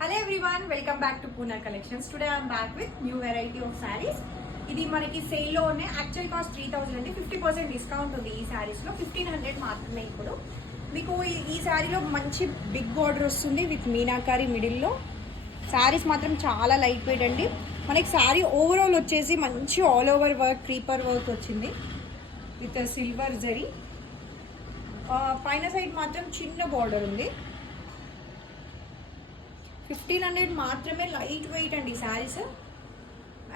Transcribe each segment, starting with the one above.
Hello everyone, welcome back to Pune Collections. Today I am back with new variety of sarees. ఇది మనకి sale లో ఉన్నాయి. Actual cost 3000 అండి. 50% discount ఉంది ఈ సారీస్ లో. 1500 మాత్రమే ఇప్పుడు. మీకు ఈ సారీలో మంచి బిగ్ బార్డర్ వస్తుంది విత్ మీనాకారి మిడిల్ లో. సారీస్ మాత్రం చాలా లైట్ వెయిట్ అండి. మనకి సారీ ఓవరాల్ వచ్చేసి మంచి all over work, creeper work వచ్చింది విత్ సిల్వర్ జరీ. పైన సైడ్ మాత్రం చిన్న బార్డర్ ఉంది. 1500 మాత్రమే, లైట్ వెయిట్ అండి శారీస్.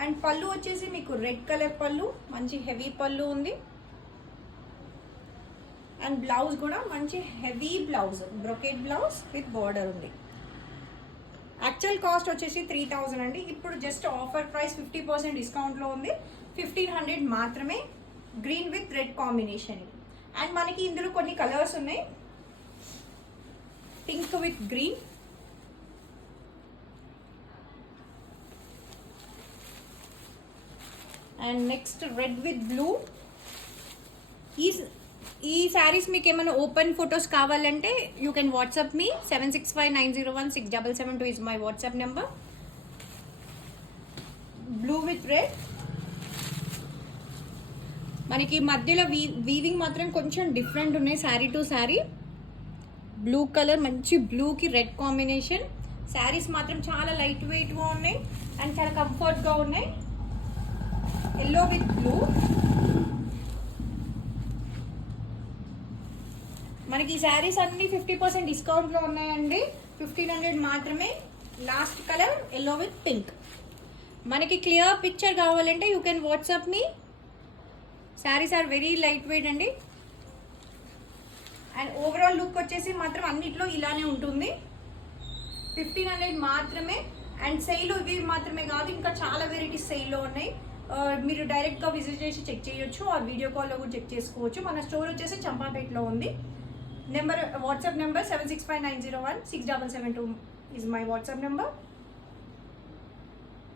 అండ్ పళ్ళు వచ్చేసి మీకు రెడ్ కలర్ పళ్ళు, మంచి హెవీ పళ్ళు ఉంది. అండ్ బ్లౌజ్ కూడా మంచి heavy blouse, brocade blouse with border ఉంది. యాక్చువల్ కాస్ట్ వచ్చేసి 3000 అండి. ఇప్పుడు జస్ట్ ఆఫర్ ప్రైస్ 50% డిస్కౌంట్లో ఉంది. 1500 మాత్రమే. Green with red combination. And మనకి ఇందులో కొన్ని కలర్స్ ఉన్నాయి. Pink with green, and next red with blue. ఈ శారీస్ మీకు ఏమైనా ఓపెన్ ఫొటోస్ కావాలంటే you can WhatsApp me 7659016772 is my WhatsApp number. Blue with red. మనకి మధ్యలో వీవింగ్ మాత్రం కొంచెం డిఫరెంట్ ఉన్నాయి sari to sari. Blue colour, మంచి బ్లూకి రెడ్ కాంబినేషన్. శారీస్ మాత్రం చాలా లైట్ వెయిట్గా ఉన్నాయి అండ్ చాలా కంఫర్ట్గా ఉన్నాయి. Yellow with blue. మనకి ఈ శారీస్ అన్ని 50% డిస్కౌంట్లో ఉన్నాయండి. 1500 మాత్రమే. Last colour yellow with pink. మనకి క్లియర్ పిక్చర్ కావాలంటే you can WhatsApp me. Sarees are very light weight అండి. అండ్ ఓవరాల్ లుక్ వచ్చేసి మాత్రం అన్నిట్లో ఇలానే ఉంటుంది. 1500 మాత్రమే. అండ్ సెయిల్ ఇవి మాత్రమే కాదు, ఇంకా చాలా వెరైటీస్ సెయిల్లో ఉన్నాయి. మీరు డైరెక్ట్గా విజిట్ చేసి చెక్ చేయొచ్చు, ఆ వీడియో కాల్లో కూడా చెక్ చేసుకోవచ్చు. మన స్టోర్ వచ్చేసి చంపాపేటలో ఉంది. WhatsApp number 7659016772 is my WhatsApp number.